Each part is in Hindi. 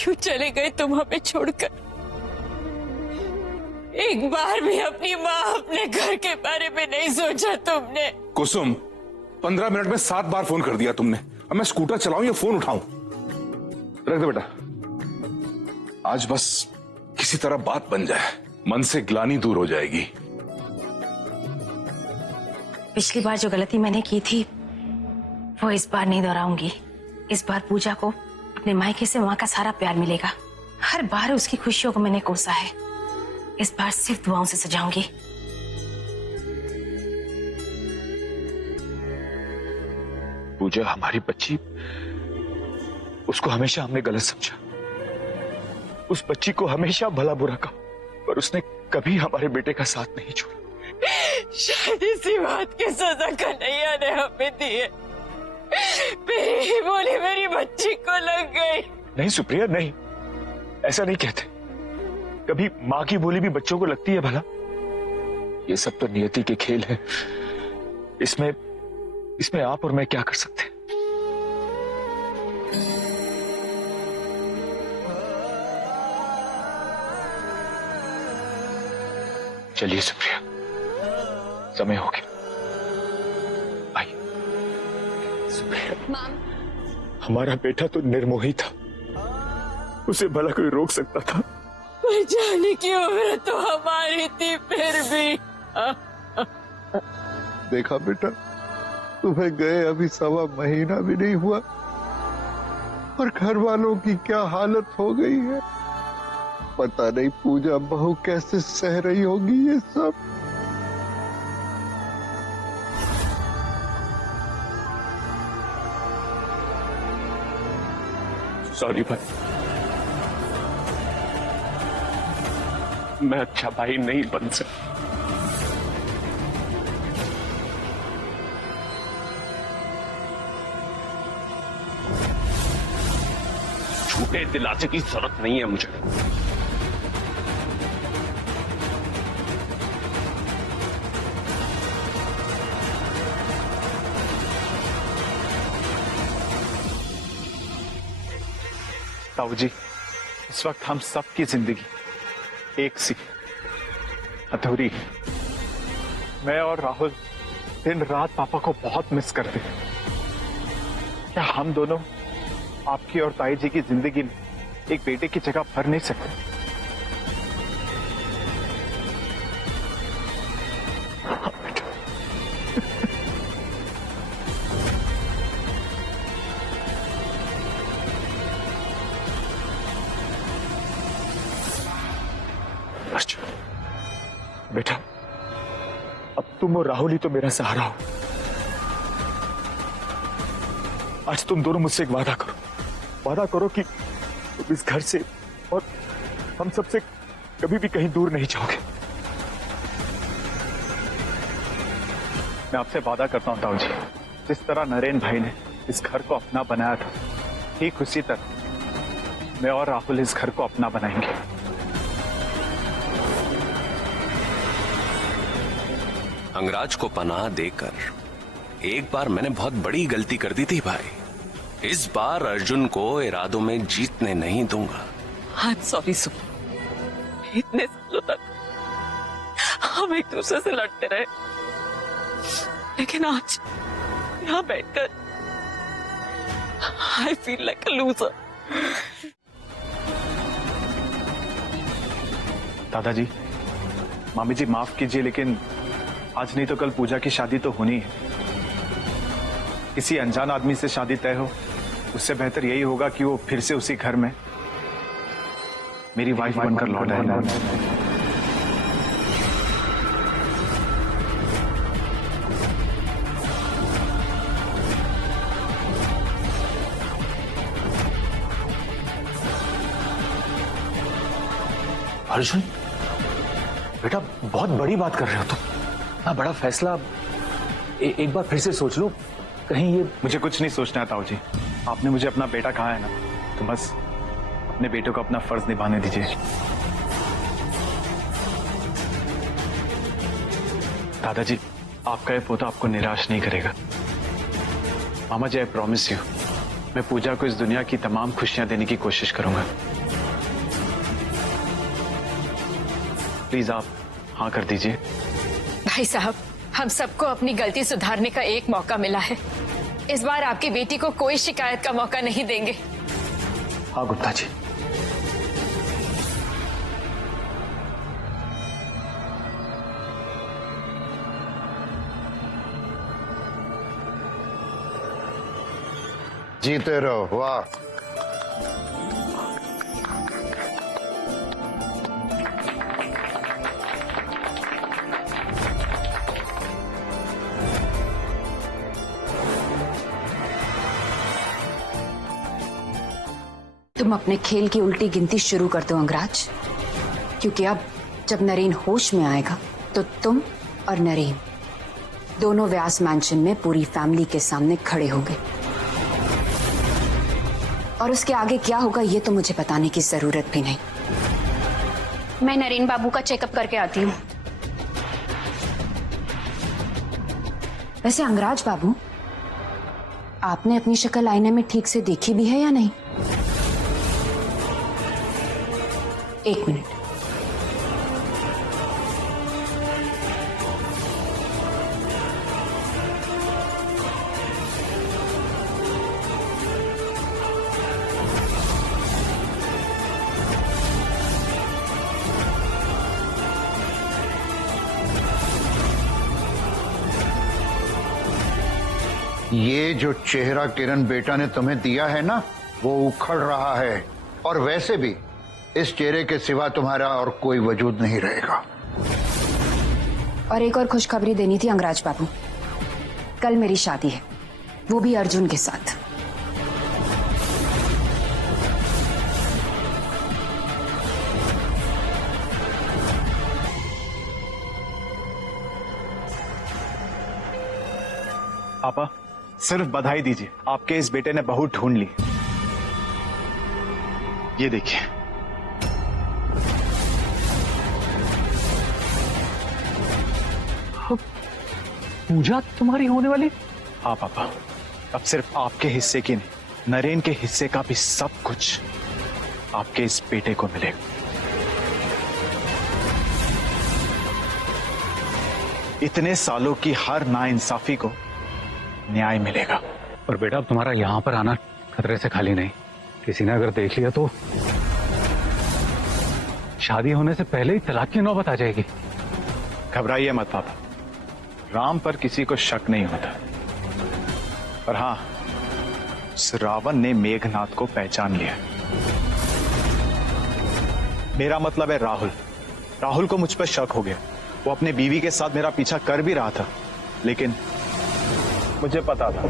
क्यों चले गए तुम हमें छोड़कर? एक बार भी अपनी माँ, अपने घर के बारे में नहीं सोचा तुमने? कुसुम, 15 मिनट में 7 बार फोन कर दिया तुमने। अब मैं स्कूटर चलाऊं या फोन उठाऊं? रख दो बेटा, आज बस किसी तरह बात बन जाए, मन से ग्लानि दूर हो जाएगी। पिछली बार जो गलती मैंने की थी वो इस बार नहीं दोहराऊंगी। इस बार पूजा को अपने मायके से वहां का सारा प्यार मिलेगा। हर बार उसकी खुशियों को मैंने कोसा है, इस बार सिर्फ दुआओं से सजाऊंगी। पूजा हमारी बच्ची, उसको हमेशा हमने गलत समझा। उस बच्ची को हमेशा भला बुरा कहा, पर उसने कभी हमारे बेटे का साथ नहीं छोड़ा। शायद इसी बात की सजा कन्हैया ने हमें दी है। मेरी ही बोली मेरी बच्ची को लग गई। नहीं सुप्रिया, नहीं, ऐसा नहीं कहते। कभी माँ की बोली भी बच्चों को लगती है भला? ये सब तो नियति के खेल है। इसमें आप और मैं क्या कर सकते हैं? चलिए सुप्रिया, समय हो गया। आइए। सुप्रिया, हमारा बेटा तो निर्मोही था, उसे भला कोई रोक सकता था? पर जाने की उम्र तो हमारी थी, फिर भी। देखा बेटा, तुम्हें गए अभी 1.25 महीना भी नहीं हुआ और घर वालों की क्या हालत हो गई है। पता नहीं पूजा बहू कैसे सह रही होगी ये सब। सॉरी भाई, मैं अच्छा भाई नहीं बन सकता। झूठे दिलासे की जरूरत नहीं है मुझे। ताऊ जी, इस वक्त हम सबकी जिंदगी एक सी अधूरी है। मैं और राहुल दिन रात पापा को बहुत मिस करते हैं। क्या हम दोनों आपकी और ताई जी की जिंदगी में एक बेटे की जगह भर नहीं सकते? अच्छा बेटा, अब तुम और राहुल ही तो मेरा सहारा हो। आज तुम दोनों मुझसे एक वादा करो। वादा करो कि तुम इस घर से और हम सबसे कभी भी कहीं दूर नहीं जाओगे। मैं आपसे वादा करता हूं ताऊ जी, जिस तरह नरेन भाई ने इस घर को अपना बनाया था, ठीक उसी तरह मैं और राहुल इस घर को अपना बनाएंगे। अंगराज को पनाह देकर एक बार मैंने बहुत बड़ी गलती कर दी थी भाई। इस बार अर्जुन को इरादों में जीतने नहीं दूंगा। आई एम सॉरी सुप, इतने सालों तक हम एक दूसरे से लड़ते रहे, लेकिन आज यहाँ बैठकर I feel like a loser. दादाजी, मामी जी माफ कीजिए, लेकिन आज नहीं तो कल पूजा की शादी तो होनी है। किसी अनजान आदमी से शादी तय हो, उससे बेहतर यही होगा कि वो फिर से उसी घर में मेरी वाइफ बनकर लौट आए। अर्जुन बेटा, बहुत बड़ी बात कर रहे हो तुम। इतना बड़ा फैसला एक बार फिर से सोच लो। कहीं ये मुझे कुछ नहीं सोचना है ताऊ जी। आपने मुझे अपना बेटा कहा है ना, तो बस अपने बेटे को अपना फर्ज निभाने दीजिए। दादाजी, आपका ये पोता आपको निराश नहीं करेगा। मामा जी, आई प्रॉमिस यू, मैं पूजा को इस दुनिया की तमाम खुशियां देने की कोशिश करूंगा। प्लीज आप हाँ कर दीजिए। भाई साहब, हम सबको अपनी गलती सुधारने का एक मौका मिला है। इस बार आपकी बेटी को कोई शिकायत का मौका नहीं देंगे। हाँ गुप्ता जी। जीते रहो। वाह, तुम अपने खेल की उल्टी गिनती शुरू कर दो अंगराज, क्योंकि अब जब नरेन होश में आएगा तो तुम और नरेन दोनों व्यास मैंशन में पूरी फैमिली के सामने खड़े होंगे। और उसके आगे क्या होगा ये तो मुझे बताने की जरूरत भी नहीं। मैं नरेन बाबू का चेकअप करके आती हूँ। वैसे अंगराज बाबू, आपने अपनी शक्ल आईने में ठीक से देखी भी है या नहीं? एक मिनट। ये जो चेहरा किरण बेटा ने तुम्हें दिया है ना, वो उखड़ रहा है। और वैसे भी इस चेहरे के सिवा तुम्हारा और कोई वजूद नहीं रहेगा। और एक और खुशखबरी देनी थी अंगराज बाबू। कल मेरी शादी है, वो भी अर्जुन के साथ। पापा, सिर्फ बधाई दीजिए, आपके इस बेटे ने बहू ढूंढ ली। ये देखिए। पूजा तुम्हारी होने वाली? हाँ पापा, अब सिर्फ आपके हिस्से की नहीं, नरेन के हिस्से का भी सब कुछ आपके इस बेटे को मिलेगा। इतने सालों की हर नाइंसाफी को न्याय मिलेगा। पर बेटा, अब तुम्हारा यहां पर आना खतरे से खाली नहीं। किसी ने अगर देख लिया तो शादी होने से पहले ही तलाक की नौबत आ जाएगी। घबराइए मत पापा, राम पर किसी को शक नहीं होता। पर हाँ, उस रावण ने मेघनाथ को पहचान लिया। मेरा मतलब है राहुल। राहुल को मुझ पर शक हो गया। वो अपने बीवी के साथ मेरा पीछा कर भी रहा था, लेकिन मुझे पता था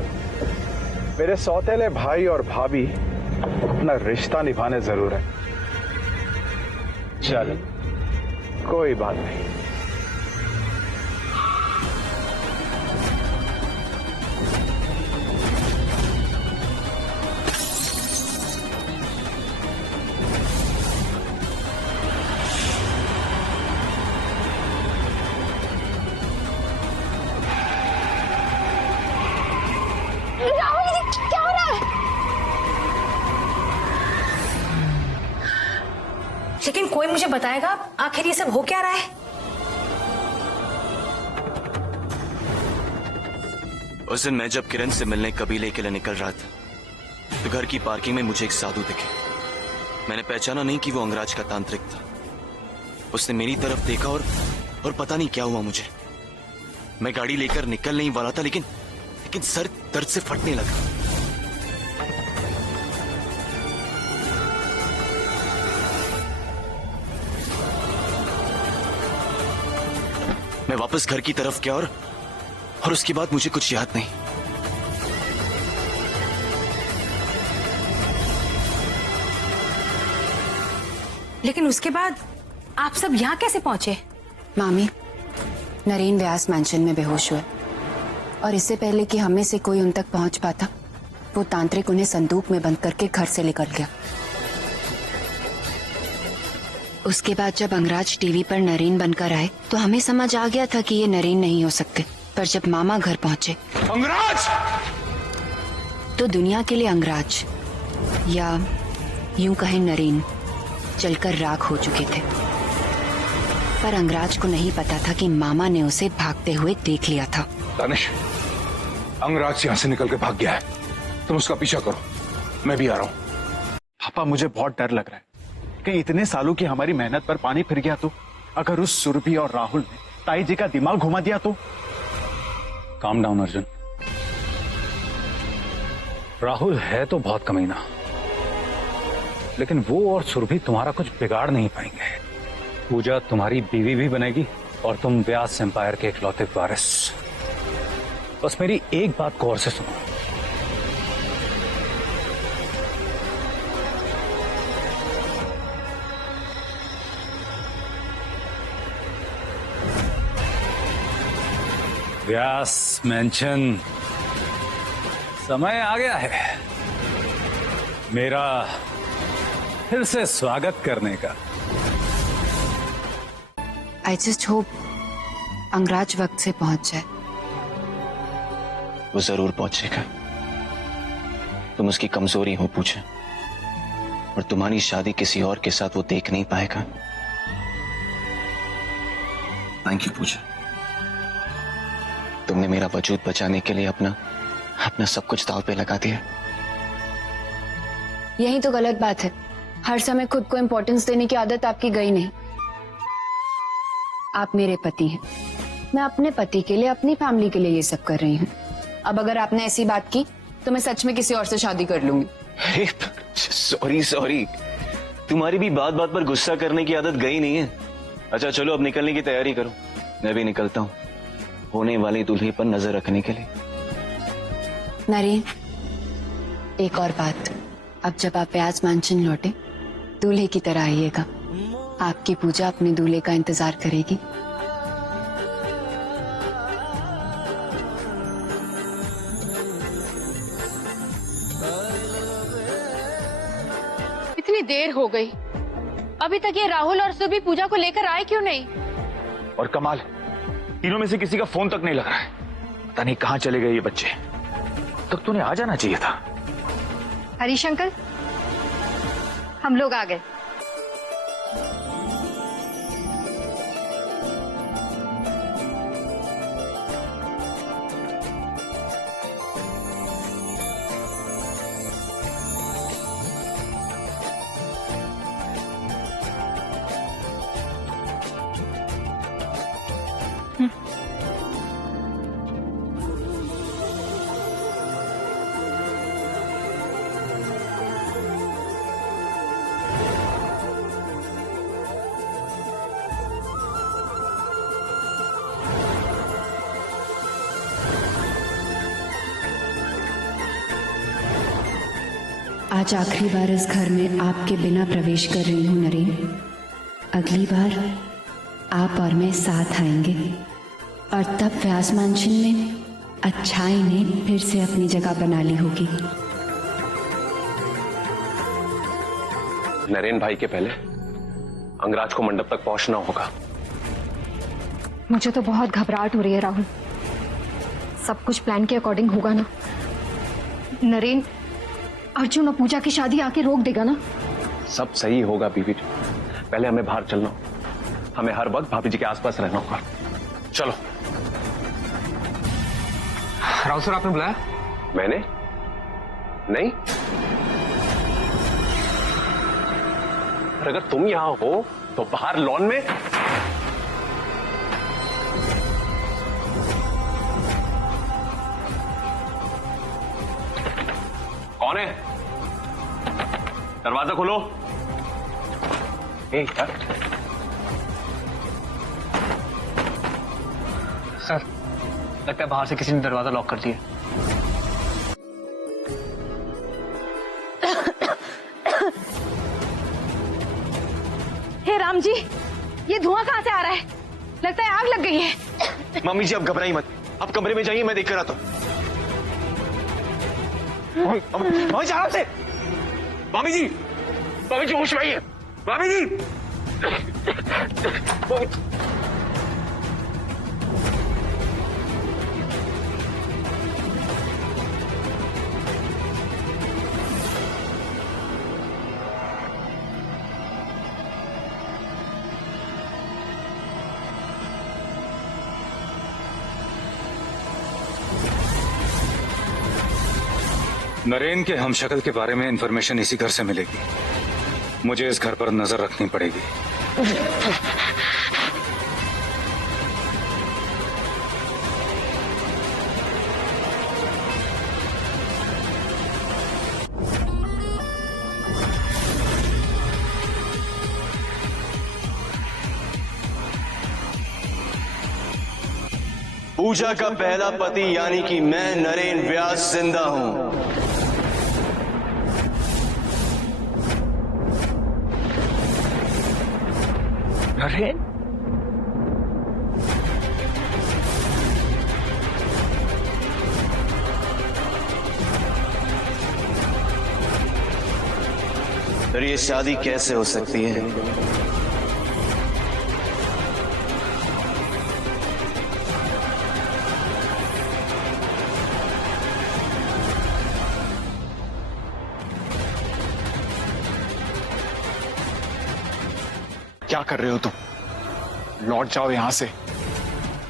मेरे सौतेले भाई और भाभी अपना रिश्ता निभाने जरूर है। चल, कोई बात नहीं। क्या हो रहा है? लेकिन कोई मुझे बताएगा आखिर ये सब हो क्या रहा है? उस दिन मैं जब किरण से मिलने कबीले के लिए निकल रहा था तो घर की पार्किंग में मुझे एक साधु दिखे। मैंने पहचाना नहीं कि वो अंगराज का तांत्रिक था। उसने मेरी तरफ देखा और पता नहीं क्या हुआ मुझे। मैं गाड़ी लेकर निकल नहीं वाला था, लेकिन सर दर्द से फटने लगा। मैं वापस घर की तरफ गया और उसके बाद मुझे कुछ याद नहीं। लेकिन उसके बाद आप सब यहाँ कैसे पहुंचे? मामी, नरेन व्यास मैंशन में बेहोश हुए और इससे पहले कि हमें से कोई उन तक पहुंच पाता, वो तांत्रिक उन्हें संदूक में बंद करके घर से निकल गया। उसके बाद जब अंगराज टीवी पर नरेन बनकर आए तो हमें समझ आ गया था कि ये नरेन नहीं हो सकते। पर जब मामा घर पहुंचे। अंगराज, तो दुनिया के लिए अंगराज या यूं कहें नरेन जलकर राख हो चुके थे, पर अंगराज को नहीं पता था कि मामा ने उसे भागते हुए देख लिया था। दानिश, अंगराज यहाँ से निकल के भाग गया है, तुम उसका पीछा करो, मैं भी आ रहा हूँ। पापा मुझे बहुत डर लग रहा है कि इतने सालों की हमारी मेहनत पर पानी फिर गया तो, अगर उस सुरभि और राहुल ने ताई जी का दिमाग घुमा दिया तो। Calm down Arjun. राहुल है तो बहुत कमीना, लेकिन वो और सुरभि तुम्हारा कुछ बिगाड़ नहीं पाएंगे। पूजा तुम्हारी बीवी भी बनेगी और तुम व्यास एम्पायर के इकलौते वारिस। बस मेरी एक बात गौर से सुनो, व्यास मेंशन समय आ गया है मेरा फिर से स्वागत करने का। आई जस्ट होप अंगराज वक्त से पहुंच जाए। वो जरूर पहुंचेगा। तुम उसकी कमजोरी हो पूछा, और तुम्हारी शादी किसी और के साथ वो देख नहीं पाएगा। थैंक यू पूजा, तुमने मेरा वजूद बचाने के लिए अपना सब कुछ दांव पे लगा दिया। यही तो गलत बात है, हर समय खुद को इंपॉर्टेंस देने की आदत आपकी गई नहीं। आप मेरे पति हैं, मैं अपने पति के लिए, अपनी फैमिली के लिए ये सब कर रही हूँ। अब अगर आपने ऐसी बात की तो मैं सच में किसी और से शादी कर लूंगी। सॉरी, तुम्हारी भी बात बात पर गुस्सा करने की आदत गई नहीं है। अच्छा चलो अब निकलने की तैयारी करो, मैं भी निकलता हूँ होने वाली दूल्हे पर नजर रखने के लिए। नरेन, एक और बात, अब जब आप व्यास मैंशन लौटे दूल्हे की तरह आइएगा। आपकी पूजा अपने दूल्हे का इंतजार करेगी। इतनी देर हो गई, अभी तक ये राहुल और सुबह पूजा को लेकर आए क्यों नहीं? और कमाल, तीनों में से किसी का फोन तक नहीं लग रहा है। पता नहीं कहां चले गए ये बच्चे। तक तूने आ जाना चाहिए था। हरीश अंकल, हम लोग आ गए। आज आखिरी बार इस घर में आपके बिना प्रवेश कर रही हूँ नरेन। अगली बार आप और मैं साथ आएंगे और तब व्यास मैंशन में अच्छाई ने फिर से अपनी जगह बना ली होगी। नरेन भाई के पहले अंगराज को मंडप तक पहुंचना होगा। मुझे तो बहुत घबराहट हो रही है राहुल। सब कुछ प्लान के अकॉर्डिंग होगा ना? नरेन, अर्जुन और पूजा की शादी आके रोक देगा ना? सब सही होगा बीवी जी, पहले हमें बाहर चलना होगा। हमें हर वक्त भाभी जी के आसपास रहना होगा। चलो। राहुल सर, आपने बुलाया? मैंने नहीं, और अगर तुम यहां हो तो बाहर लॉन में कौन है? दरवाजा खोलो। सर, लगता है बाहर से किसी ने दरवाजा लॉक कर दिया। हे राम जी, ये धुआं कहां से आ रहा है? लगता है आग लग गई है। मम्मी जी आप घबराइए मत, आप कमरे में जाइए, मैं देख कर आता हूं। मामी जी आराम से। मामी जी होश में आइए। मामी जी, नरेन के हमशक्ल के बारे में इंफॉर्मेशन इसी घर से मिलेगी। मुझे इस घर पर नजर रखनी पड़ेगी। पूजा का पहला पति यानी कि मैं नरेन व्यास जिंदा हूं। नरेन? फिर ये शादी कैसे हो सकती है? क्या कर रहे हो तुम? लौट जाओ यहां से।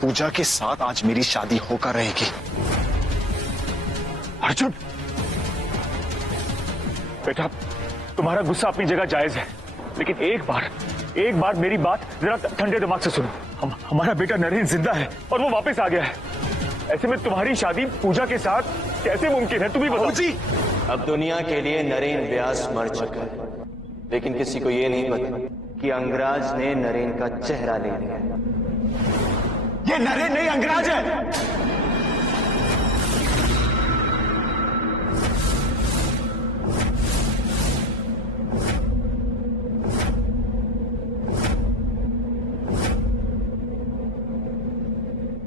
पूजा के साथ आज मेरी शादी होकर रहेगी। अर्जुन, बेटा तुम्हारा गुस्सा अपनी जगह जायज है, लेकिन एक बार मेरी बात जरा ठंडे दिमाग से सुनो। हमारा बेटा नरेन जिंदा है और वो वापस आ गया है। ऐसे में तुम्हारी शादी पूजा के साथ कैसे मुमकिन है? तुम ही बताओ। जी, अब दुनिया के लिए नरेन व्यास मर चुका है, लेकिन किसी को ये नहीं पता कि अंगराज ने नरेन का चेहरा ले लिया। ये नरेन नहीं, अंगराज है।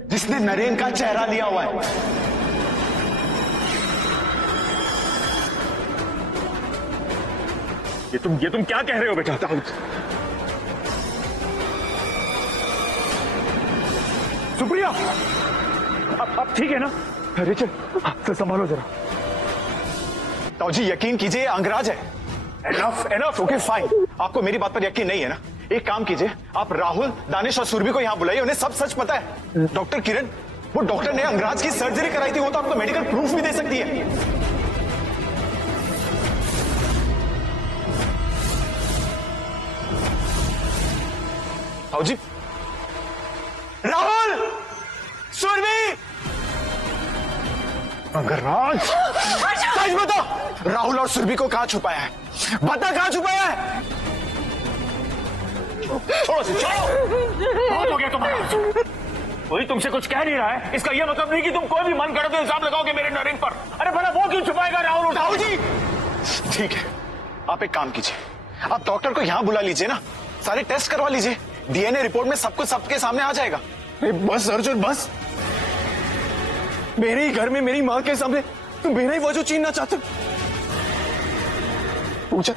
जिसने नरेन का चेहरा लिया हुआ है। ये तुम क्या कह रहे हो बेटा? सुप्रिया, अब ठीक है ना? रिचल, तो संभालो जरा। ताऊ जी यकीन कीजिए, अंगराज है। Enough, okay fine. आपको मेरी बात पर यकीन नहीं है ना? एक काम कीजिए, आप राहुल, दानिश और सुरभि को यहाँ बुलाइए। उन्हें सब सच पता है। डॉक्टर किरण, वो डॉक्टर ने अंगराज की सर्जरी कराई थी। वो तो आपको मेडिकल प्रूफ भी दे सकती है। ताऊ जी, राहुल, सुरभि, अंगराज, सच बता, राहुल और सुरभि को कहां छुपाया है? बता कहां छुपाया है? छोड़ो, बहुत हो गया तुम्हारा। कोई तुमसे कुछ कह नहीं रहा है, इसका यह मतलब नहीं कि तुम कोई भी मन करे तो इल्जाम लगाओगे मेरे नरेन पर। अरे भला वो क्यों छुपाएगा राहुल? उठाओ जी। ठीक है, आप एक काम कीजिए, आप डॉक्टर को यहां बुला लीजिए ना, सारे टेस्ट करवा लीजिए। डीएनए रिपोर्ट में सब कुछ सबके सामने आ जाएगा। बस अर्जुन, बस। मेरे ही घर में मेरी मां के सामने तुम मेरा ही वजूद छीनना चाहते हो? पूजा,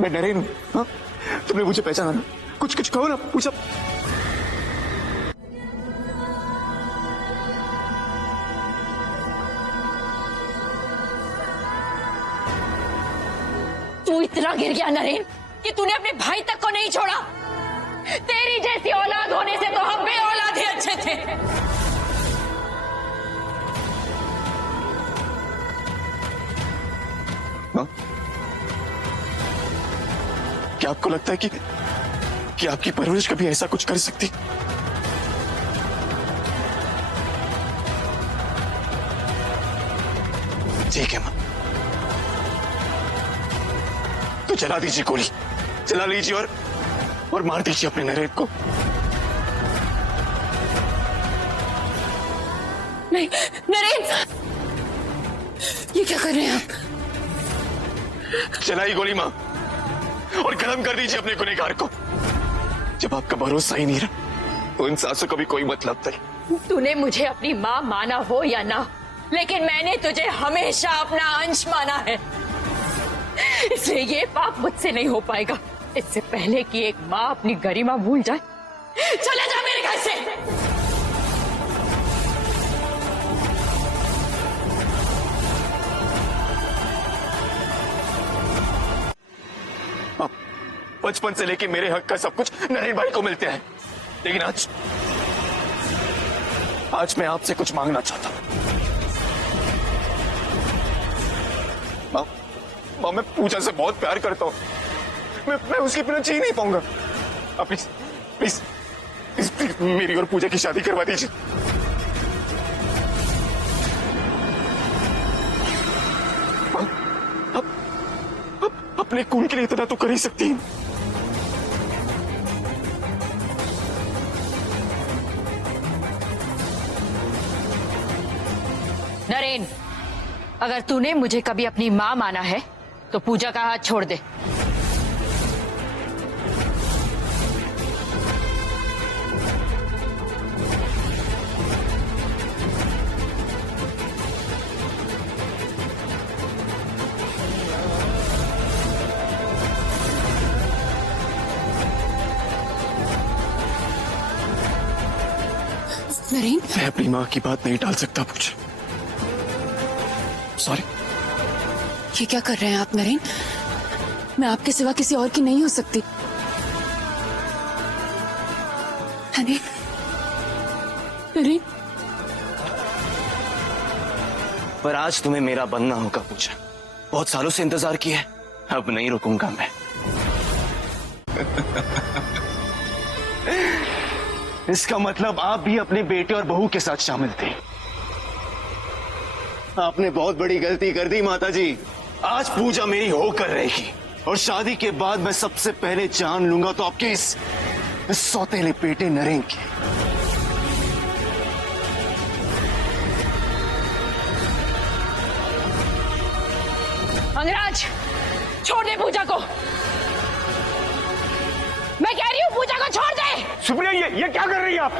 मैं नरेन हूं। हाँ, तुमने मुझे पहचाना ना? कुछ कहो ना पूजा। तू इतना गिर गया नरेन कि तूने अपने भाई तक को नहीं छोड़ा। तेरी जैसी औलाद होने से तो हम बे औलाद ही अच्छे थे। मां, क्या आपको लगता है कि आपकी परवरिश कभी ऐसा कुछ कर सकती? ठीक है मां, तो चला दीजिए गोली, चला लीजिए और मार दीजिए अपने नरेन को। नहीं नरेन, ये क्या कर रहे हैं आप? चलाई गोली मां और खत्म कर दीजिए अपने गुनहगार को। जब आपका भरोसा ही नहीं रहा तो इन सांसों का भी कोई मतलब नहीं। तूने मुझे अपनी मां माना हो या ना, लेकिन मैंने तुझे हमेशा अपना अंश माना है, इसलिए ये पाप मुझसे नहीं हो पाएगा। इससे पहले कि एक मां अपनी गरिमा भूल जाए, चले जा मेरे घर से। बचपन से लेके मेरे हक का सब कुछ नरेन भाई को मिलते हैं, लेकिन आज मैं आपसे कुछ मांगना चाहता हूं। माँ, मैं पूजा से बहुत प्यार करता हूँ। मैं उसके बिना जी नहीं पाऊंगा। आप प्लीज प्लीज प्लीज प्लीज मेरी और पूजा की शादी करवा दीजिए। अपने खून के लिए इतना तो कर ही सकती हैं। नरेन, अगर तूने मुझे कभी अपनी मां माना है तो पूजा का हाथ छोड़ दे। नरेन, मैं अपनी मां की बात नहीं टाल सकता पूजा। सॉरी। ये क्या कर रहे हैं आप नरेन? मैं आपके सिवा किसी और की नहीं हो सकती। नरेन, नरेन, पर आज तुम्हें मेरा बनना होगा पूजा। बहुत सालों से इंतजार किया है, अब नहीं रुकूंगा मैं। इसका मतलब आप भी अपने बेटे और बहू के साथ शामिल थे। आपने बहुत बड़ी गलती कर दी माताजी। आज पूजा मेरी होकर रहेगी और शादी के बाद मैं सबसे पहले जान लूंगा तो आपके इस सौतेले बेटे नरेन की। अंगराज, छोड़ दे पूजा को। मैं कह रही हूँ पूजा को छोड़ दे। सुप्रिया, ये क्या कर रही है आप?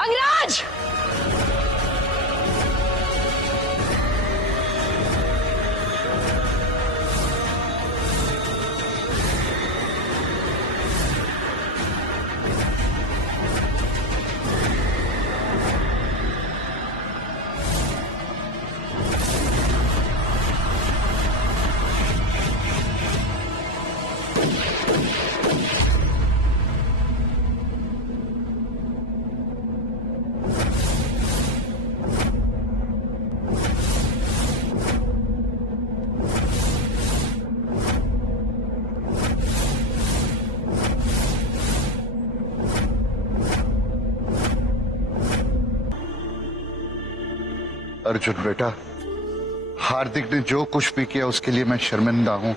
अंगराज, अर्जुन बेटा, हार्दिक ने जो कुछ भी किया उसके लिए मैं शर्मिंदा हूं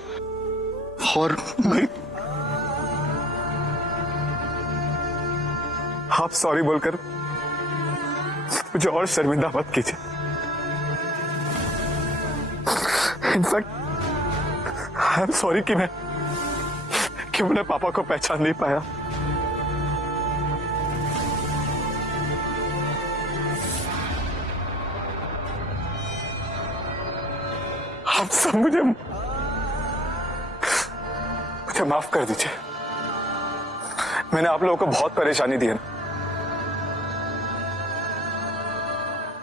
और आप सॉरी बोलकर मुझे और शर्मिंदा मत कीजिए। इनफैक्ट आई एम सॉरी कि मैंने पापा को पहचान नहीं पाया। आप सब मुझे माफ कर दीजिए। मैंने आप लोगों को बहुत परेशानी दी है ना,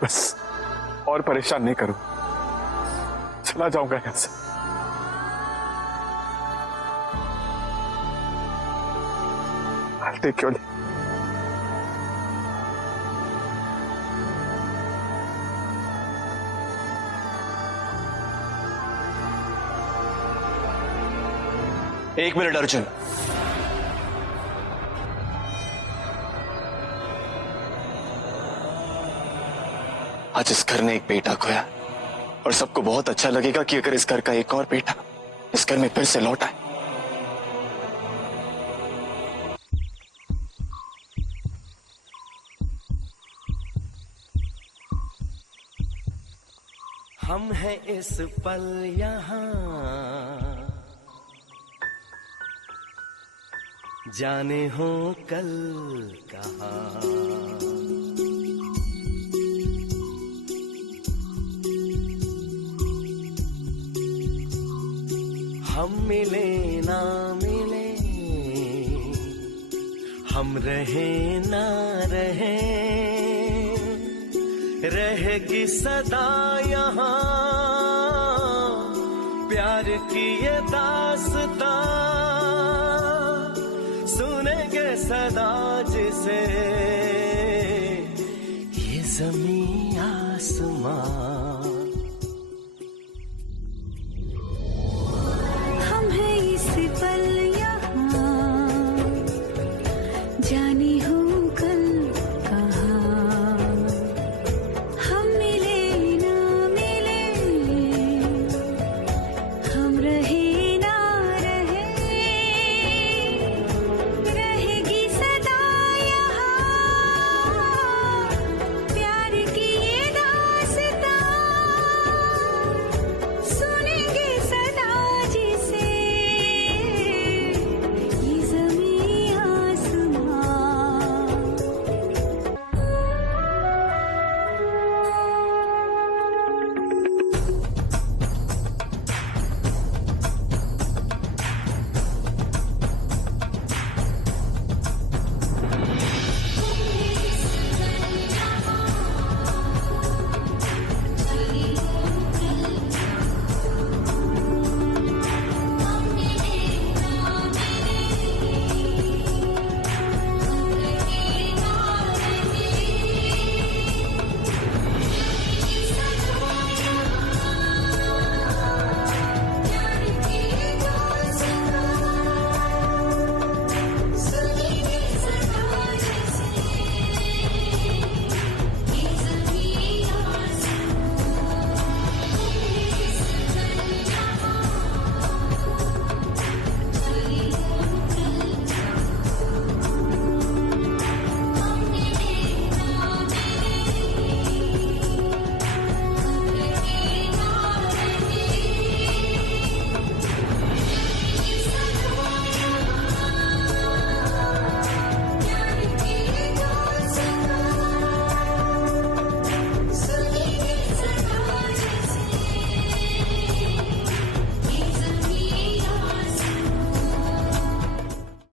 बस और परेशान नहीं करूं, चला जाऊंगा यहां से। I'll take your leave. एक मिनट अर्जुन, आज इस घर ने एक बेटा खोया और सबको बहुत अच्छा लगेगा कि अगर इस घर का एक और बेटा इस घर में फिर से लौट आए। हम हैं इस पल यहाँ, जाने हो कल कहाँ। हम मिले ना मिले, हम रहे ना रहे, रहेगी सदा यहाँ प्यार की ये दास्तां सुने कहेंगे सदा जिसे ये जमीन आसमां। हम हैं इस पल यहाँ, जाने हो